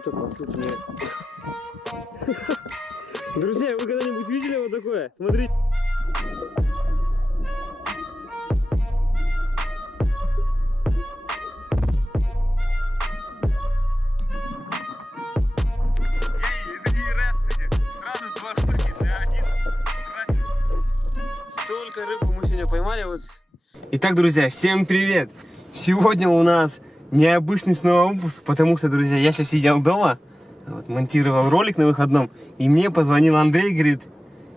что-то вокруг нет. Друзья, вы когда-нибудь видели вот такое? Смотрите. Это не раз, сразу 2 штуки, ты один. Столько рыбы мы сегодня поймали. Вот. Итак, друзья, всем привет! Сегодня у нас необычный снова выпуск, потому что, друзья, я сейчас сидел дома, вот, монтировал ролик на выходном, и мне позвонил Андрей, говорит,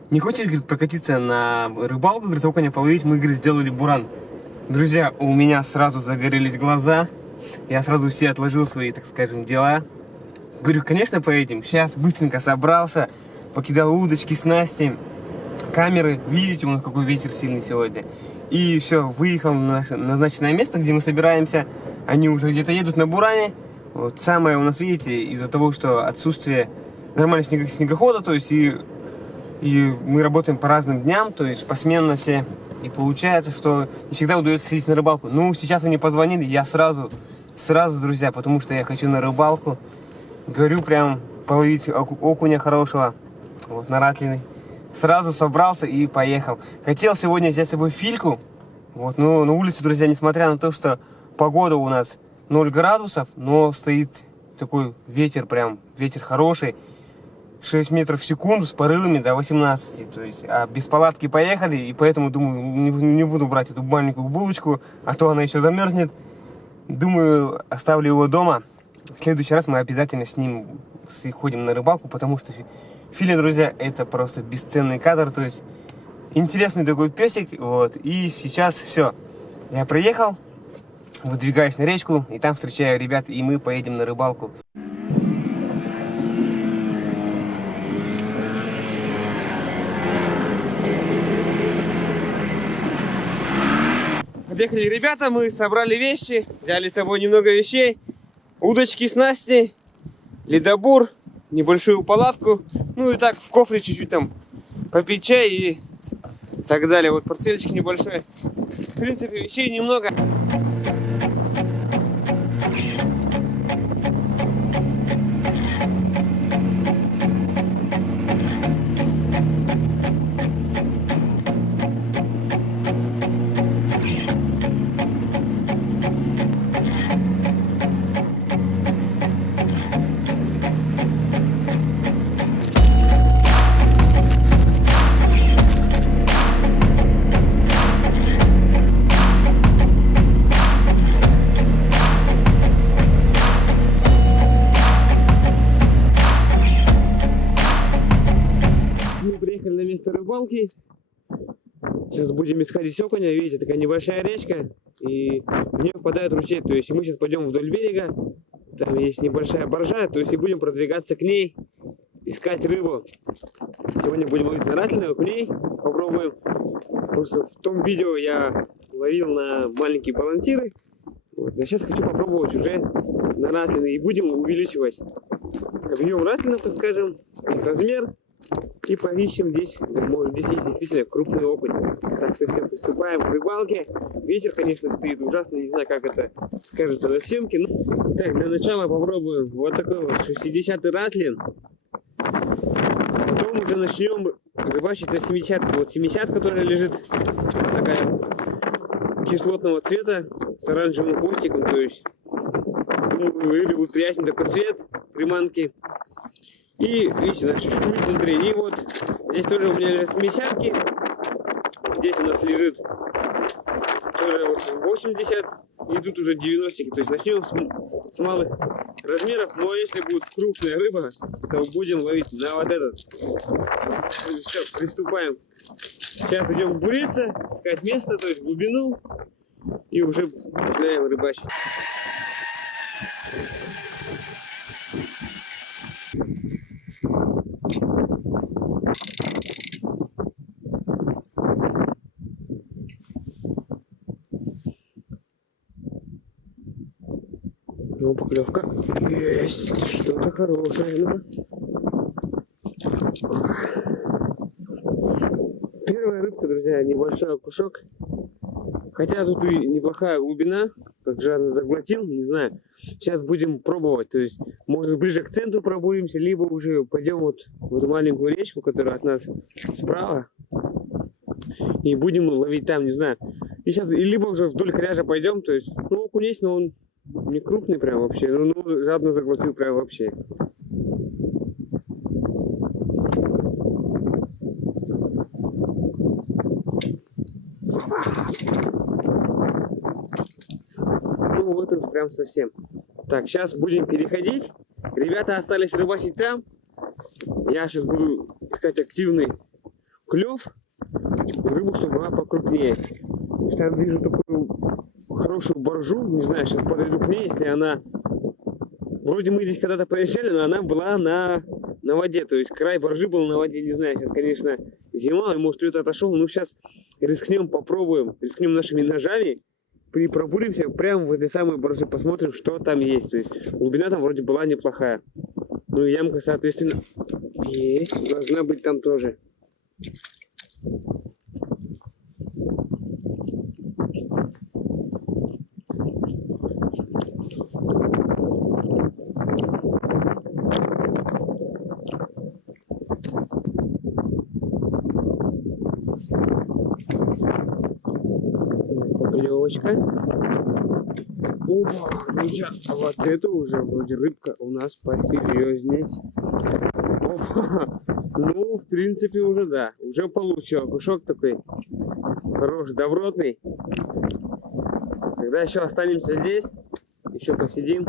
не хочешь, говорит, прокатиться на рыбалку, говорит, окуня половить, мы, говорит, сделали буран. Друзья, у меня сразу загорелись глаза, я сразу все отложил свои, так скажем, дела. Говорю, конечно, поедем. Сейчас быстренько собрался, покидал удочки, снасти, камеры. Видите, у нас какой ветер сильный сегодня. И все, выехал на назначенное место, где мы собираемся. Они уже где-то едут на буране. Вот самое у нас, видите, из-за того, что отсутствие нормального снегохода, то есть и мы работаем по разным дням, то есть посменно все. И получается, что не всегда удается сидеть на рыбалку. Ну, сейчас они позвонили, я сразу, друзья, потому что я хочу на рыбалку. Говорю, прям половить окуня хорошего, вот, на ратлиной. Сразу собрался и поехал. Хотел сегодня взять с собой фильку. Вот, но на улице, друзья, несмотря на то, что погода у нас 0 градусов, но стоит такой ветер, прям ветер хороший. 6 метров в секунду с порывами до 18. То есть, а без палатки поехали, и поэтому, думаю, не буду брать эту маленькую булочку, а то она еще замерзнет. Думаю, оставлю его дома. В следующий раз мы обязательно с ним ходим на рыбалку, потому что Филя, друзья, это просто бесценный кадр, то есть интересный такой песик, вот. И сейчас все, я приехал, выдвигаюсь на речку, и там встречаю ребят, и мы поедем на рыбалку. Подъехали ребята, мы собрали вещи, взяли с собой немного вещей, удочки, снасти, ледобур, небольшую палатку, ну и так в кофре чуть-чуть там попить чай и так далее. Вот портфельчик небольшой. В принципе, вещей немного. На место рыбалки. Сейчас будем искать окуня. Видите, такая небольшая речка, и в нее впадает ручей. То есть мы сейчас пойдем вдоль берега, там есть небольшая боржа, то есть и будем продвигаться к ней, искать рыбу. Сегодня будем ловить на ратлиной, окуней. Попробуем. Просто в том видео я ловил на маленькие балансиры. Вот. А сейчас хочу попробовать уже на ратлиной, и будем увеличивать объем ратлинов, так скажем, их размер. И поищем здесь, может, здесь есть действительно крупный окунь. Так что все, приступаем к рыбалке. Ветер, конечно, стоит ужасно, не знаю, как это скажется на съемке. Так, для начала попробуем вот такой вот 60-й ратлин. Потом уже начнем рыбачить на 70-ку. Вот 70, которая лежит, такая кислотного цвета, с оранжевым хвостиком. То есть, ну, рыбе будет приятный такой цвет приманки. И видите, наши шкуры внутри. И вот здесь тоже у меня лежат 70-ки. Здесь у нас лежит тоже вот 80. И тут уже 90-ки. То есть начнем с малых размеров. Но если будет крупная рыба, то будем ловить на вот этот. Все, приступаем. Сейчас идем буриться, искать место, то есть глубину. И уже начинаем рыбачить. Ну, поклевка. Есть. Что-то хорошее. Первая рыбка, друзья, небольшой окушок. Хотя тут и неплохая глубина. как жадно заглотил, не знаю. Сейчас будем пробовать, то есть, может, ближе к центру пробуримся, либо уже пойдем вот в эту маленькую речку, которая от нас справа, и будем ловить там, не знаю. И сейчас, и либо уже вдоль кряжа пойдем, то есть, ну, окунь есть, но он не крупный прям вообще, ну жадно заглотил прям вообще. Ну вот он прям совсем. Так, сейчас будем переходить. Ребята остались рыбачить там. Я сейчас буду искать активный клев. Рыбу, чтобы она покрупнее. Там вижу такую хорошую боржу. Не знаю, сейчас подойду к ней, если она... Вроде мы здесь когда-то проезжали, но она была на воде. То есть край боржи был на воде. Не знаю, сейчас, конечно, зима, и может лед отошел. Но сейчас рискнем, попробуем. Рискнем нашими ножами. Пробуримся прямо в этой самой боржи. Посмотрим, что там есть. То есть глубина там вроде была неплохая. Ну и ямка, соответственно, есть. Должна быть там тоже. Поклевочка. О, друзья, а вот это уже вроде рыбка у нас посерьезнее. Опа. Ну, в принципе, уже да. Уже получил. Кушок такой хороший, добротный. Тогда еще останемся здесь. Еще посидим.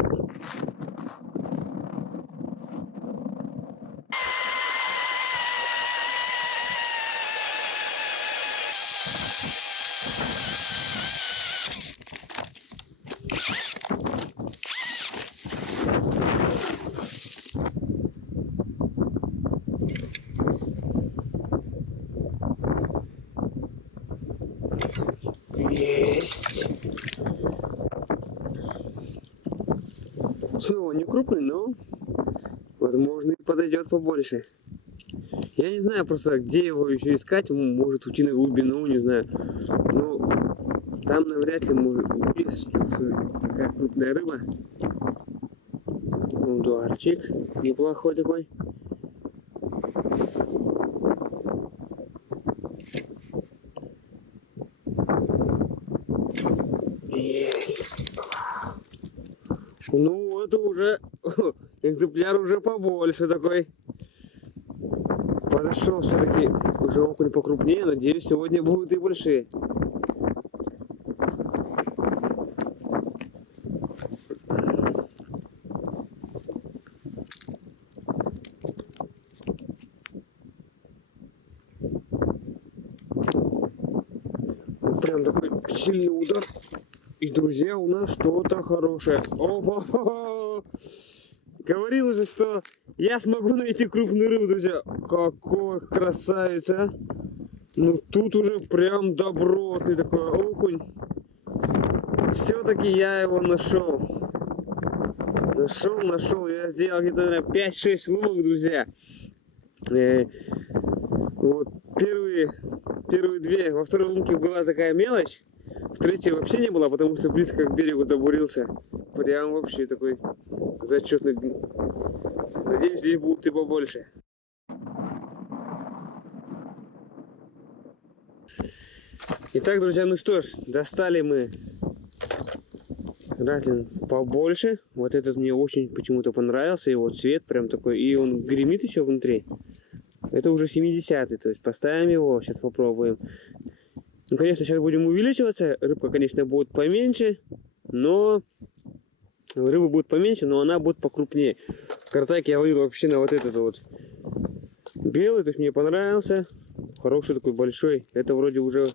Есть. Снова не крупный, но возможно и подойдет побольше. Я не знаю просто, где его еще искать. Может уйти на глубину, не знаю. Но там навряд ли может быть такая крупная рыба. Дуарчик неплохой такой. Есть. Ну, это уже экземпляр уже побольше такой. Подошел все-таки уже окунь покрупнее. Надеюсь, сегодня будут и большие. Прям такой сильный удар. И, друзья, у нас что-то хорошее. Опа! Говорил же, что я смогу найти крупную рыбу, друзья. Какой красавица. Ну, тут уже прям добротный такой окунь. Все-таки я его нашел. Нашел. Я сделал где-то 5-6 лунок, друзья. Вот первые две. Во второй лунке была такая мелочь. В третьей вообще не было, потому что близко к берегу забурился. Прям вообще такой зачетный. Надеюсь, здесь будут и побольше. Итак, друзья, ну что ж, достали мы раслин побольше. Вот этот мне очень почему-то понравился. Его цвет прям такой. И он гремит еще внутри. Это уже 70-й. То есть поставим его. Сейчас попробуем. Ну, конечно, сейчас будем увеличиваться. Рыбка, конечно, будет поменьше. Но рыба будет поменьше, но она будет покрупнее. Картак я ловил вообще на вот этот вот белый. То есть мне понравился. Хороший такой большой. Это вроде уже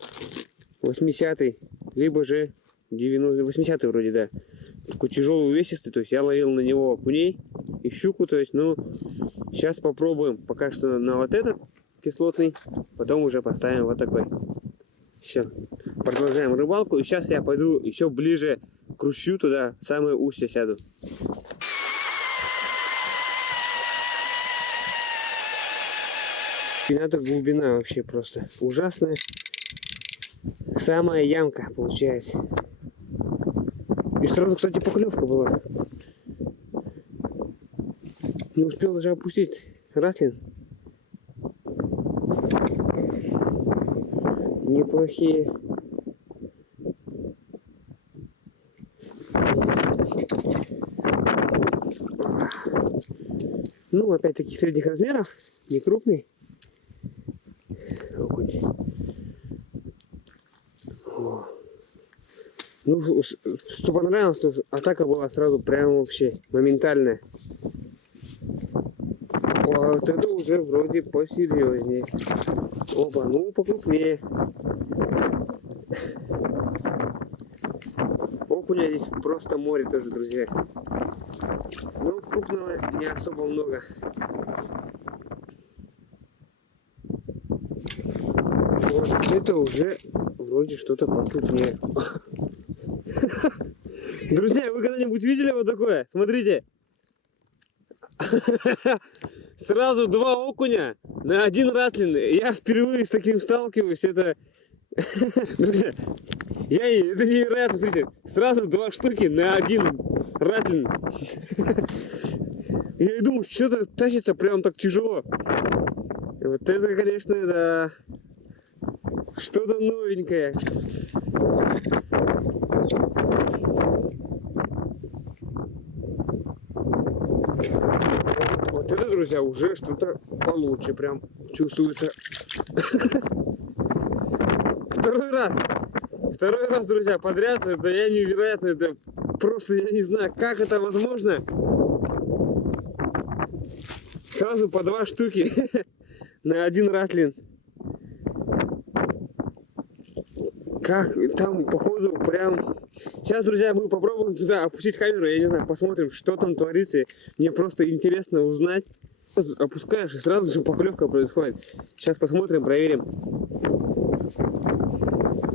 80-й. Либо же 80-й вроде, да. Такой тяжелый, увесистый. То есть я ловил на него окуней и щуку. То есть, ну, сейчас попробуем. Пока что на вот этот кислотный. Потом уже поставим вот такой. Все. Продолжаем рыбалку. И сейчас я пойду еще ближе к ручью, туда в самое устье сяду. И надо глубина вообще просто ужасная. Самая ямка получается. И сразу, кстати, поклевка была. Не успел даже опустить раслин. Неплохие. Ну, опять-таки, средних размеров, не крупный. Окунь. О. Ну, что понравилось, то атака была сразу прям вообще моментальная. Вот это уже вроде посерьезнее. Опа, ну покрупнее. Окуня здесь просто море тоже, друзья. Но крупного не особо много. Вот это уже вроде что-то покрупнее. Друзья, вы когда-нибудь видели вот такое? Смотрите. Сразу два окуня на один раслин. Я впервые с таким сталкиваюсь. Это, друзья, это невероятно. Смотрите, сразу два штуки на один раслин. Я и думаю, что-то тащится прям так тяжело. Вот это, конечно, да, что-то новенькое. Вот это, друзья, уже что-то получше, прям чувствуется. Второй раз, друзья, подряд. Это я невероятно, это просто я не знаю, как это возможно. Сразу по два штуки на один раслин. Как там, походу, прям... Сейчас, друзья, мы попробуем туда опустить камеру, я не знаю, посмотрим, что там творится. Мне просто интересно узнать. Опускаешь, и сразу же поклевка происходит. Сейчас посмотрим, проверим.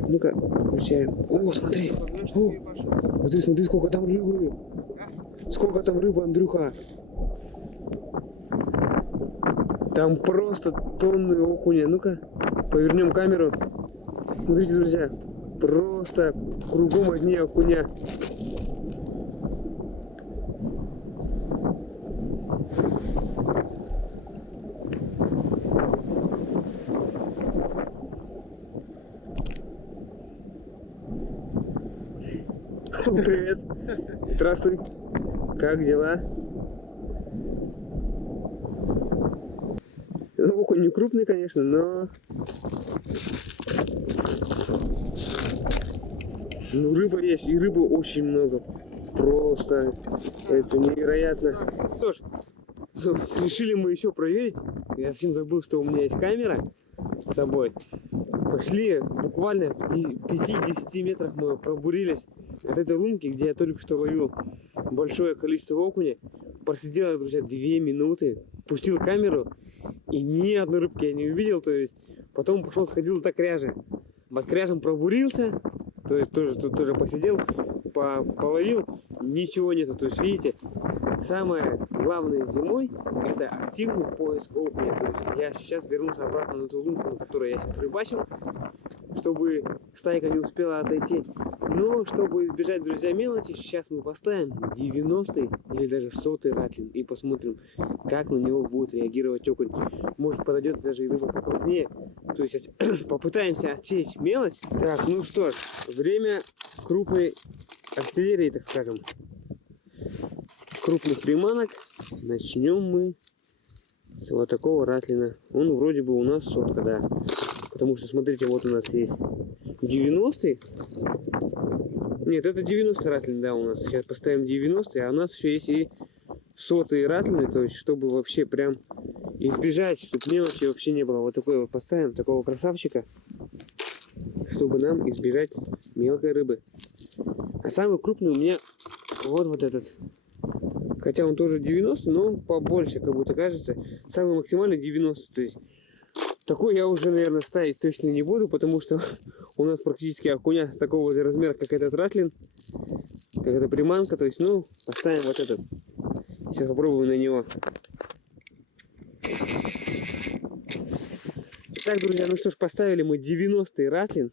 Ну-ка, включаем. О, смотри! О, смотри, сколько там рыбы! Сколько там рыбы, Андрюха! Там просто тонны окуня. Ну-ка, повернем камеру. Смотрите, друзья, просто кругом одни окуня. Привет. Здравствуй. Как дела? Окунь не крупный, конечно, но... Ну, рыба есть, и рыбы очень много. Просто это невероятно. Что ж, решили мы еще проверить. Я совсем забыл, что у меня есть камера с собой. Пошли, буквально в 5-10 метрах мы пробурились от этой лунки, где я только что ловил большое количество окуня. Просидел, друзья, 2 минуты. Пустил камеру, и ни одной рыбки я не увидел. То есть потом пошел, сходил до кряжа. Под кряжем пробурился. То есть тоже посидел, половил, ничего нету. То есть, видите, самое главное зимой — это активный поиск окуня. То есть я сейчас вернулся обратно на ту лунку, на которой я сейчас рыбачил, чтобы стайка не успела отойти. Но чтобы избежать, друзья, мелочи, сейчас мы поставим 90-й или даже 100-й ратлин и посмотрим, как на него будет реагировать окунь. Может, подойдет даже и рыба покрупнее. То есть сейчас попытаемся отсечь мелочь. Так, ну что ж, время крупной артиллерии, так скажем, крупных приманок. Начнем мы с вот такого ратлина. Он вроде бы у нас сотка, да. Потому что, смотрите, вот у нас есть 90-й. Нет, это 90-й ратлин, да, у нас. Сейчас поставим 90-й, а у нас еще есть и 100-й ратлины. То есть, чтобы вообще прям избежать, чтобы мелочи вообще не было. Вот такой вот поставим, такого красавчика, чтобы нам избежать мелкой рыбы. А самый крупный у меня вот этот. Хотя он тоже 90, но он побольше, как будто кажется. Самый максимальный 90. То есть такой я уже, наверное, ставить точно не буду, потому что у нас практически окуня такого же размера, как этот ратлин, как эта приманка. То есть, ну, поставим вот этот. Сейчас попробуем на него. Итак, друзья, ну что ж, поставили мы 90-й ратлин.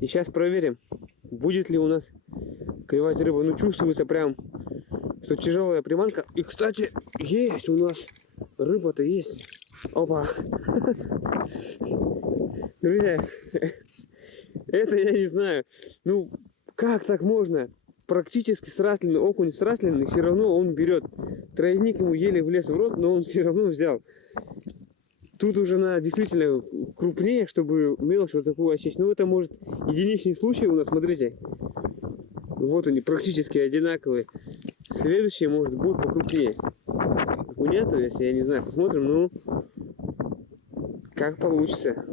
И сейчас проверим, будет ли у нас клевать рыбу. Ну, чувствуется прям, что тяжелая приманка. И, кстати, есть у нас рыба-то есть. Опа. Друзья, это я не знаю. Ну, как так можно? Практически срасленный окунь, срасленный, все равно он берет. Тройник ему еле влез в рот, но он все равно взял. Тут уже надо действительно крупнее, чтобы мелочь вот такую осечь. Ну, это может единичный случай у нас, смотрите. Вот они, практически одинаковые. Следующие, может, будут покрупнее. Окуня, то есть, я не знаю, посмотрим, ну, как получится.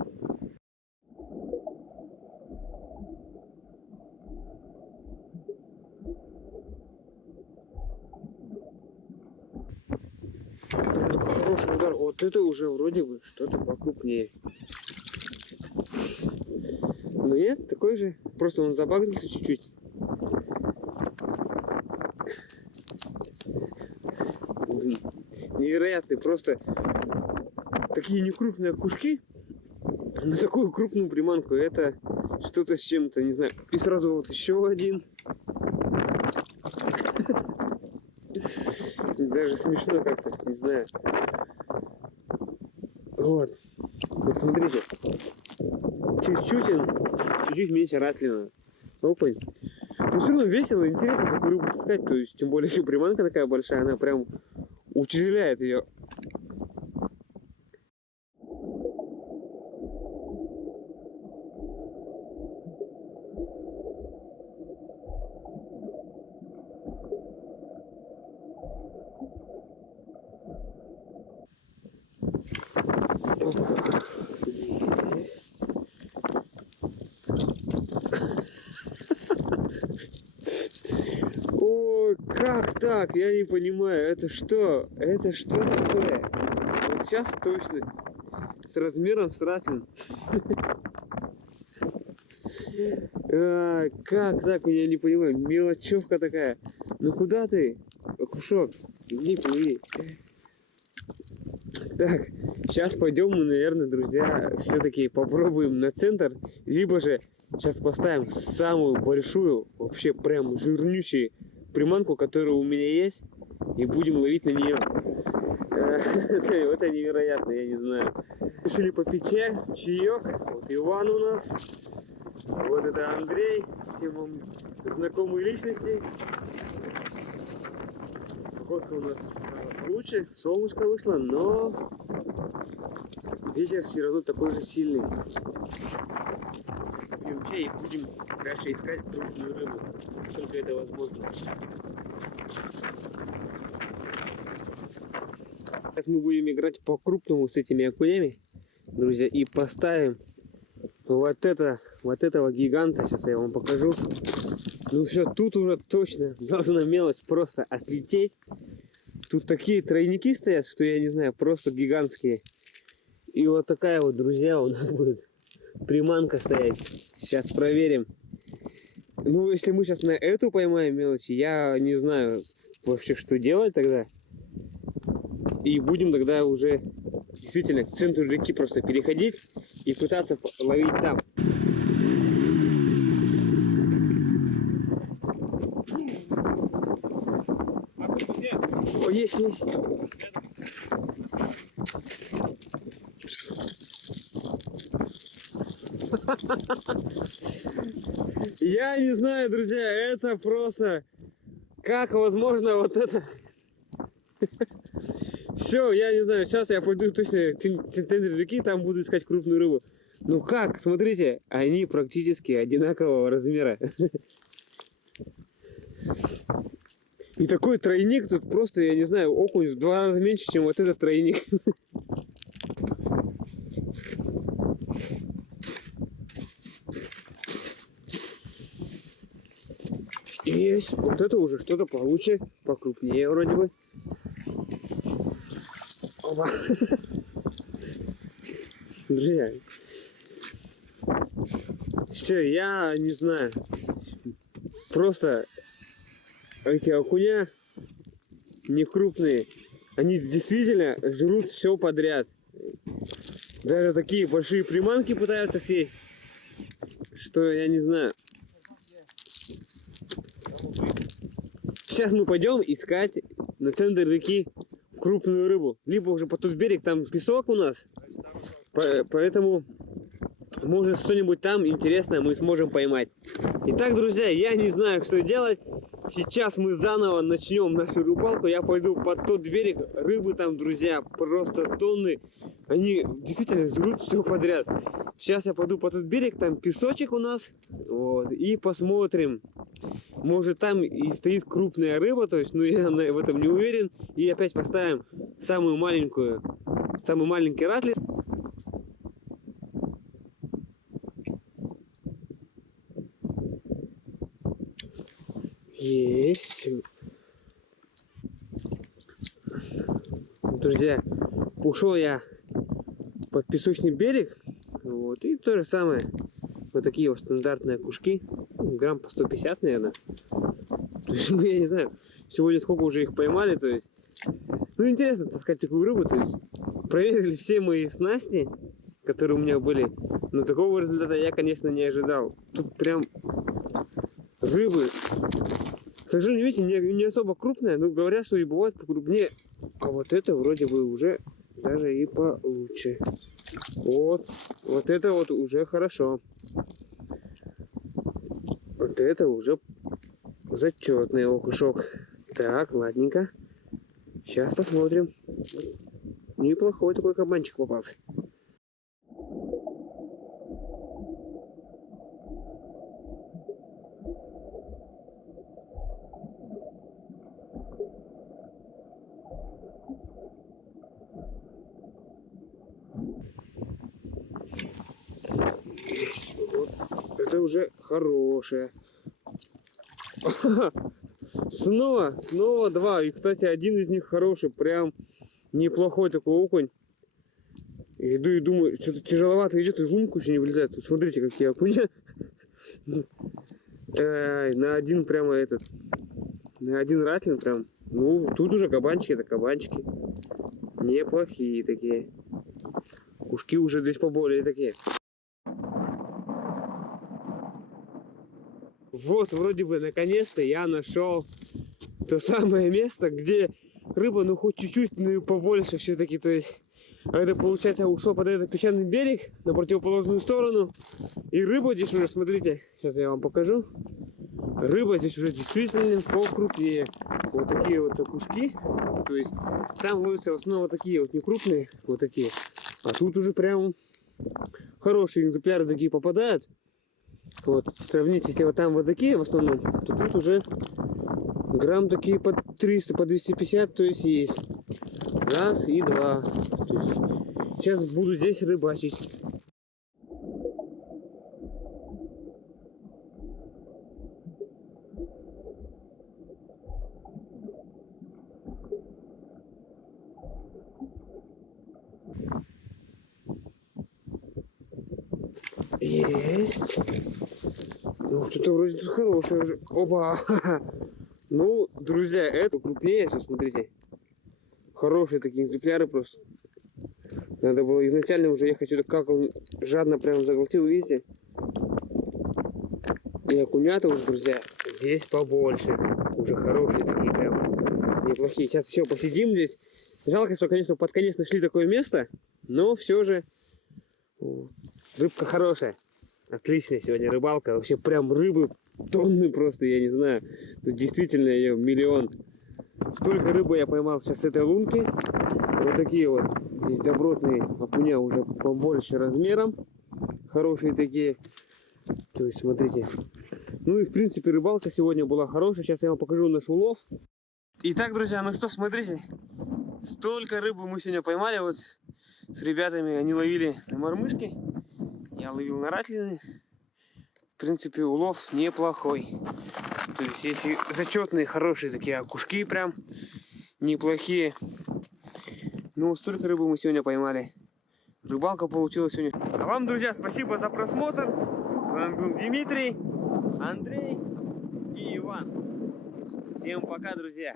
Хороший удар. Вот это уже вроде бы что-то покрупнее. Но нет, такой же. Просто он забагрился чуть-чуть. Невероятный. Просто такие некрупные окушки на такую крупную приманку. Это что-то с чем-то, не знаю. И сразу вот еще один. Даже смешно как-то, не знаю. Вот. Вот смотрите. Чуть-чуть меньше ратлина. Окунь. Но все равно весело, интересно такую рыбу таскать. То есть, тем более, если приманка такая большая, она прям утяжеляет ее. Есть. Ой, как так? Я не понимаю. Это что? Это что такое? Вот сейчас точно. С размером с ратлин. Как так? Я не понимаю. Мелочевка такая. Ну куда ты? Окушок. Иди, плыви. Так, сейчас пойдем мы, наверное, друзья, все-таки попробуем на центр, либо же сейчас поставим самую большую, вообще прям жирнючую приманку, которая у меня есть, и будем ловить на нее. Это невероятно, я не знаю. Решили попить чаек. Вот Иван у нас, вот это Андрей, все вам знакомые личности. Погодка у нас лучше, солнышко вышло, но ветер все равно такой же сильный. Пьем чай и будем дальше искать крупную рыбу, насколько это возможно. Сейчас мы будем играть по крупному с этими окунями, друзья, и поставим вот этого гиганта. Сейчас я вам покажу. Ну все, тут уже точно должна мелочь просто отлететь. Тут такие тройники стоят, что я не знаю, просто гигантские. И вот такая вот, друзья, у нас будет приманка стоять. Сейчас проверим. Ну, если мы сейчас на эту поймаем мелочь, я не знаю вообще, что делать тогда. И будем тогда уже действительно к центру реки просто переходить и пытаться ловить там. О, есть. Я не знаю, друзья, это просто... Как возможно вот это... Все, я не знаю, сейчас я пойду точно в центр реки, там буду искать крупную рыбу. Ну как, смотрите, они практически одинакового размера. И такой тройник тут просто, я не знаю, окунь в 2 раза меньше, чем вот этот тройник. Есть. Вот это уже что-то получше, покрупнее вроде бы. Опа. Друзья. Все, я не знаю. Просто эти окуня не крупные. Они действительно жрут все подряд. Даже такие большие приманки пытаются съесть, что я не знаю. Сейчас мы пойдем искать на центр реки крупную рыбу. Либо уже по тот берег, там песок у нас. Поэтому, может, что-нибудь там интересное мы сможем поймать. Итак, друзья, я не знаю, что делать. Сейчас мы заново начнем нашу рыбалку. Я пойду под тот берег. Рыбы там, друзья, просто тонны. Они действительно жрут все подряд. Сейчас я пойду под тот берег. Там песочек у нас. Вот, и посмотрим. Может, там и стоит крупная рыба. То есть, ну, я в этом не уверен. И опять поставим самый маленький ратлис. Есть. Друзья, ушел я под песочный берег. Вот, и то же самое. Вот такие вот стандартные окушки. Грамм по 150, наверное. То есть, ну, я не знаю, сегодня сколько уже их поймали. То есть, ну, интересно таскать такую рыбу. То есть, проверили все мои снасти, которые у меня были. Но такого результата я, конечно, не ожидал. Тут прям рыбы, к сожалению, видите, не особо крупная, но говорят, что и бывает покрупнее. А вот это вроде бы уже даже и получше. Вот это вот уже хорошо. Вот это уже зачетный окушок. Так, ладненько. Сейчас посмотрим. Неплохой такой кабанчик попался. Вот это уже хорошее. Снова два. И, кстати, один из них хороший. Прям неплохой такой окунь. Иду и думаю, что-то тяжеловато идет, из лунку еще не вылезает. Тут смотрите, какие окуня. На один прямо на один ратлин прям. Ну, тут уже кабанчики, это кабанчики. Неплохие такие. Ушки уже здесь поболее такие. Вот, вроде бы, наконец-то я нашел то самое место, где рыба, ну, хоть чуть-чуть, ну, и побольше все-таки, то есть, это, получается, ушло под этот песчаный берег, на противоположную сторону, и рыба здесь уже, смотрите, сейчас я вам покажу, рыба здесь уже действительно покрупнее, вот такие вот окушки, то есть, там ловятся в основном вот такие вот некрупные, вот такие, а тут уже прям хорошие экземпляры такие попадают. Вот, сравните, если вот там вот такие в основном, то тут уже грамм такие по 300, по 250, то есть. Раз и два. То есть, сейчас буду здесь рыбачить. Есть. Ну, что-то вроде тут хорошее уже. Опа! Ну, друзья, это крупнее, сейчас смотрите. Хорошие такие экземпляры просто. Надо было изначально уже ехать сюда, как он жадно прям заглотил, видите? И окунята уже, друзья, здесь побольше. Уже хорошие такие прям неплохие. Сейчас еще посидим здесь. Жалко, что, конечно, под конец нашли такое место, но все же рыбка хорошая. Отличная сегодня рыбалка. Вообще прям рыбы тонны просто, я не знаю. Тут действительно ее миллион. Столько рыбы я поймал сейчас с этой лунки. Вот такие вот. Здесь добротные окуня уже побольше размером. Хорошие такие. То есть, смотрите. Ну и в принципе рыбалка сегодня была хорошая. Сейчас я вам покажу наш улов. Итак, друзья, ну что, смотрите. Столько рыбы мы сегодня поймали. Вот с ребятами они ловили на мормышки. Я ловил на ратлины. В принципе, улов неплохой. То есть, если зачетные, хорошие такие окушки прям неплохие. Ну, столько рыбы мы сегодня поймали. Рыбалка получилась сегодня. А вам, друзья, спасибо за просмотр. С вами был Дмитрий, Андрей и Иван. Всем пока, друзья.